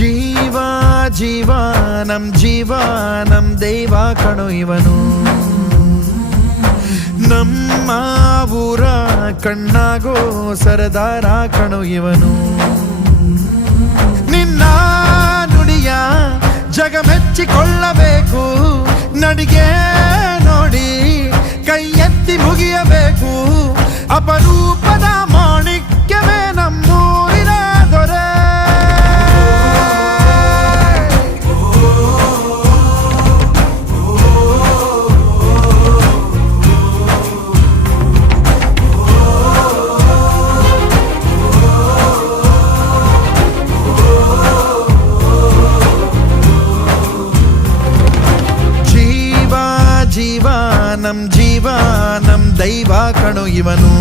ಜೀವ ಜೀವ ನಮ್ ದೈವ ಕಣೋ ಇವನು. ನಮ್ಮ ಊರ ಕಣ್ಣಾಗೋ ಸರದಾರ ಕಣೋ ಇವನು. ನಿನ್ನ ನುಡಿಯ ಜಗ ಮೆಚ್ಚಿಕೊಳ್ಳಬೇಕು, ನಡಿಗೆ ನೋಡಿ ಕೈ ಎತ್ತಿ ಮುಗಿಯಬೇಕು. ಅಪರೂಪದ ಮಾಣಿಕ್ಯವೇ ನಮ್ಮೂರಿನ ದೊರೆ. ಜೀವ ನಮ್ ದೈವ ಕಣೋ ಇವನು.